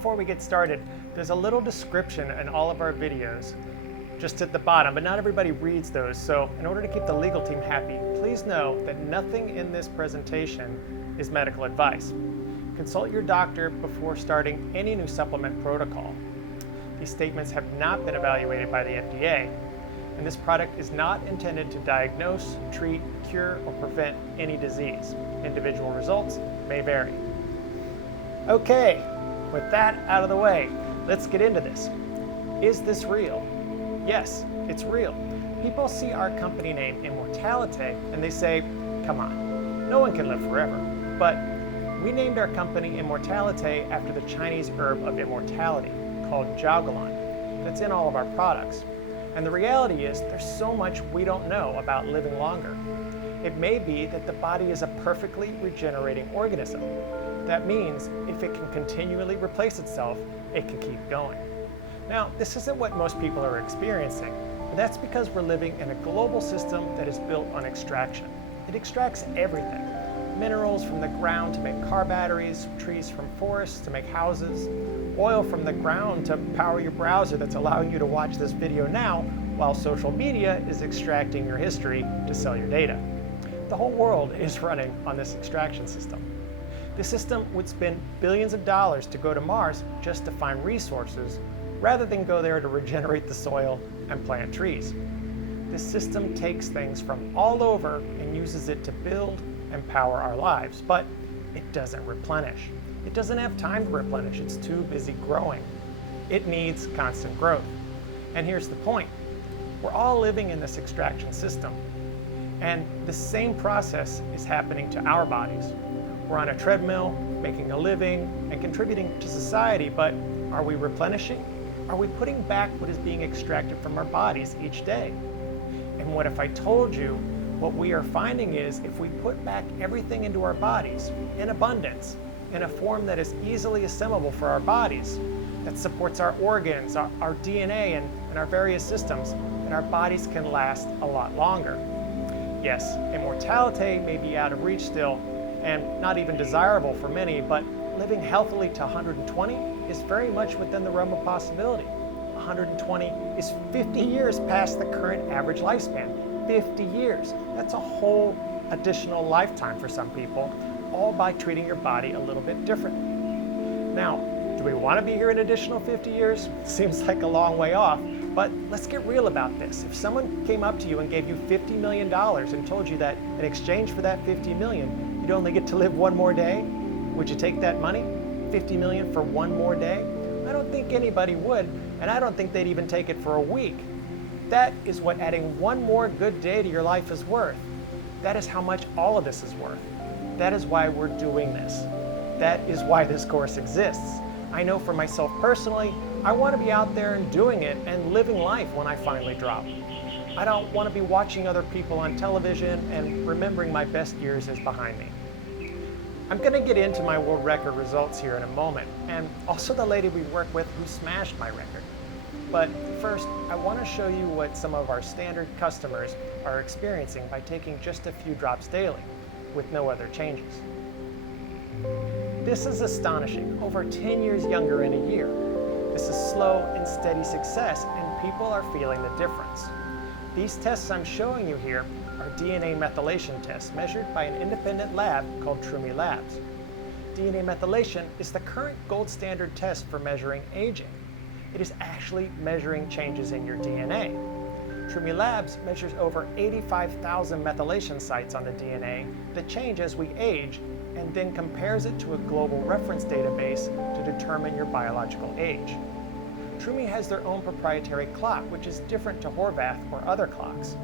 before we get started, there's a little description in all of our videos just at the bottom, but not everybody reads those. So in order to keep the legal team happy, please know that nothing in this presentation is medical advice. Consult your doctor before starting any new supplement protocol. These statements have not been evaluated by the FDA, and this product is not intended to diagnose, treat, cure, or prevent any disease. Individual results may vary. Okay, with that out of the way, let's get into this. Is this real? Yes, it's real. People see our company name Immortality and they say, come on, no one can live forever. But we named our company Immortality after the Chinese herb of immortality called jiaogulan that's in all of our products. And the reality is there's so much we don't know about living longer. It may be that the body is a perfectly regenerating organism. That means if it can continually replace itself, it can keep going. Now, this isn't what most people are experiencing, but that's because we're living in a global system that is built on extraction. It extracts everything. Minerals from the ground to make car batteries, trees from forests to make houses, oil from the ground to power your browser that's allowing you to watch this video now, while social media is extracting your history to sell your data. The whole world is running on this extraction system. The system would spend billions of dollars to go to Mars just to find resources, rather than go there to regenerate the soil and plant trees. This system takes things from all over and uses it to build and power our lives, but it doesn't replenish. It doesn't have time to replenish, it's too busy growing. It needs constant growth. And here's the point, we're all living in this extraction system, and the same process is happening to our bodies. We're on a treadmill, making a living and contributing to society, but are we replenishing? Are we putting back what is being extracted from our bodies each day? And what if I told you what we are finding is if we put back everything into our bodies in abundance, in a form that is easily assimilable for our bodies, that supports our organs, our DNA, and our various systems, then our bodies can last a lot longer. Yes, immortality may be out of reach still and not even desirable for many, but living healthily to 120 is very much within the realm of possibility. 120 is 50 years past the current average lifespan. 50 years. That's a whole additional lifetime for some people, all by treating your body a little bit differently. Now, do we want to be here an additional 50 years? Seems like a long way off, but let's get real about this. If someone came up to you and gave you $50 million and told you that in exchange for that $50 million, you'd only get to live one more day, would you take that money? $50 million for one more day? I don't think anybody would, and I don't think they'd even take it for a week. That is what adding one more good day to your life is worth. That is how much all of this is worth. That is why we're doing this. That is why this course exists. I know for myself personally, I want to be out there and doing it and living life when I finally drop. I don't want to be watching other people on television and remembering my best years is behind me. I'm going to get into my world record results here in a moment, and also the lady we work with who smashed my record. But first, I want to show you what some of our standard customers are experiencing by taking just a few drops daily, with no other changes. This is astonishing, over 10 years younger in a year. This is slow and steady success, and people are feeling the difference. These tests I'm showing you here are DNA methylation tests measured by an independent lab called Trumi Labs. DNA methylation is the current gold standard test for measuring aging. It is actually measuring changes in your DNA. Trumi Labs measures over 85,000 methylation sites on the DNA that change as we age, and then compares it to a global reference database to determine your biological age. Trumi has their own proprietary clock, which is different to Horvath or other clocks.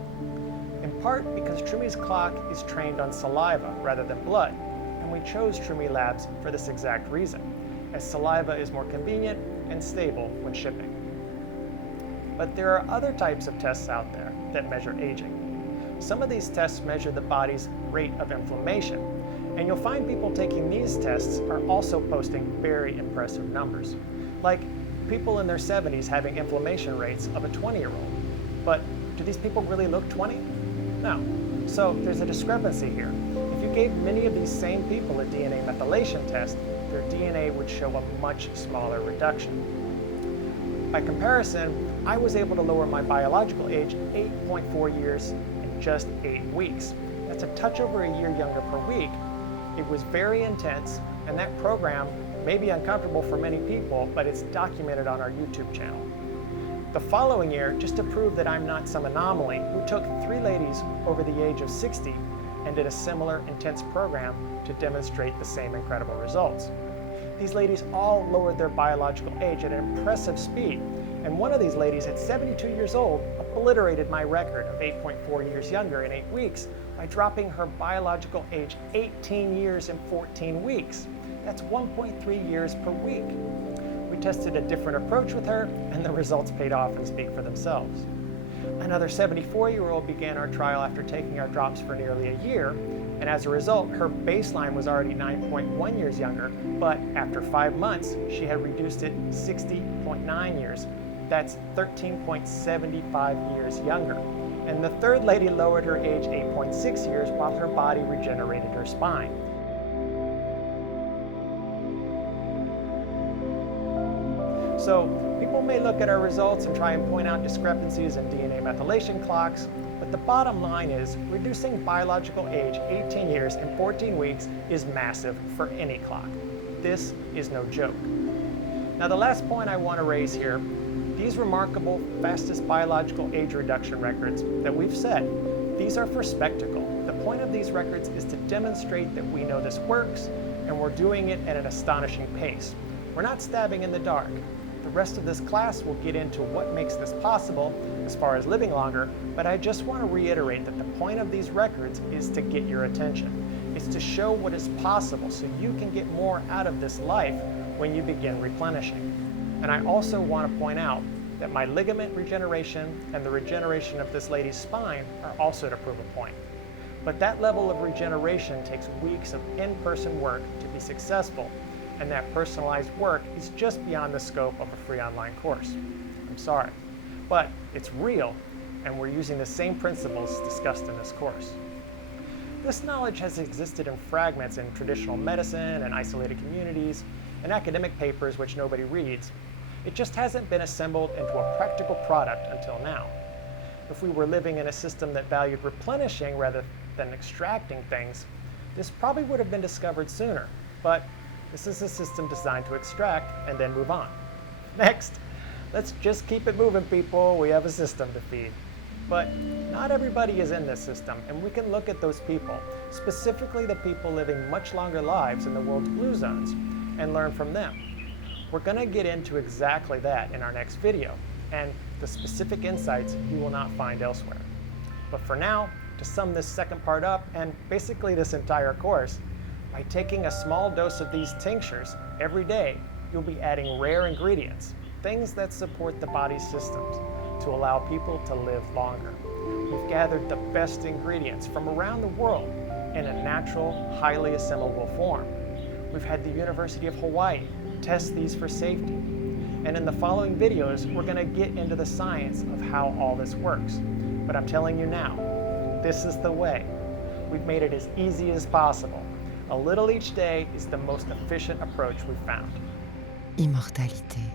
In part because Trumi's clock is trained on saliva rather than blood, and we chose Trumi Labs for this exact reason, as saliva is more convenient and stable when shipping. But there are other types of tests out there that measure aging. Some of these tests measure the body's rate of inflammation, and you'll find people taking these tests are also posting very impressive numbers, like people in their 70s having inflammation rates of a 20-year-old. But do these people really look 20? No. So there's a discrepancy here. If you gave many of these same people a DNA methylation test, their DNA would show a much smaller reduction. By comparison, I was able to lower my biological age 8.4 years in just 8 weeks. That's a touch over a year younger per week. It was very intense, and that program may be uncomfortable for many people, but it's documented on our YouTube channel. The following year, just to prove that I'm not some anomaly, we took 3 ladies over the age of 60 and did a similar intense program to demonstrate the same incredible results. These ladies all lowered their biological age at an impressive speed, and one of these ladies at 72 years old obliterated my record of 8.4 years younger in 8 weeks by dropping her biological age 18 years and 14 weeks. That's 1.3 years per week. We tested a different approach with her, and the results paid off and speak for themselves. Another 74-year-old began our trial after taking our drops for nearly a year, and as a result, her baseline was already 9.1 years younger, but after 5 months, she had reduced it 60.9 years. That's 13.75 years younger. And the third lady lowered her age 8.6 years while her body regenerated her spine. So people may look at our results and try and point out discrepancies in DNA methylation clocks, but the bottom line is reducing biological age 18 years and 14 weeks is massive for any clock. This is no joke. Now the last point I want to raise here, these remarkable fastest biological age reduction records that we've set, these are for spectacle. The point of these records is to demonstrate that we know this works and we're doing it at an astonishing pace. We're not stabbing in the dark. The rest of this class will get into what makes this possible as far as living longer, but I just want to reiterate that the point of these records is to get your attention. It's to show what is possible so you can get more out of this life when you begin replenishing. And I also want to point out that my ligament regeneration and the regeneration of this lady's spine are also to prove a point. But that level of regeneration takes weeks of in-person work to be successful, and that personalized work is just beyond the scope of a free online course. I'm sorry, but it's real, and we're using the same principles discussed in this course. This knowledge has existed in fragments in traditional medicine and isolated communities, and academic papers which nobody reads. It just hasn't been assembled into a practical product until now. If we were living in a system that valued replenishing rather than extracting things, this probably would have been discovered sooner, but this is a system designed to extract and then move on. Next, let's just keep it moving, people. We have a system to feed. But not everybody is in this system, and we can look at those people, specifically the people living much longer lives in the world's blue zones, and learn from them. We're going to get into exactly that in our next video, and the specific insights you will not find elsewhere. But for now, to sum this second part up, and basically this entire course, by taking a small dose of these tinctures every day, you'll be adding rare ingredients, things that support the body's systems, to allow people to live longer. We've gathered the best ingredients from around the world in a natural, highly assimilable form. We've had the University of Hawaii test these for safety. And in the following videos, we're going to get into the science of how all this works. But I'm telling you now, this is the way. We've made it as easy as possible. A little each day is the most efficient approach we've found. Immortalité.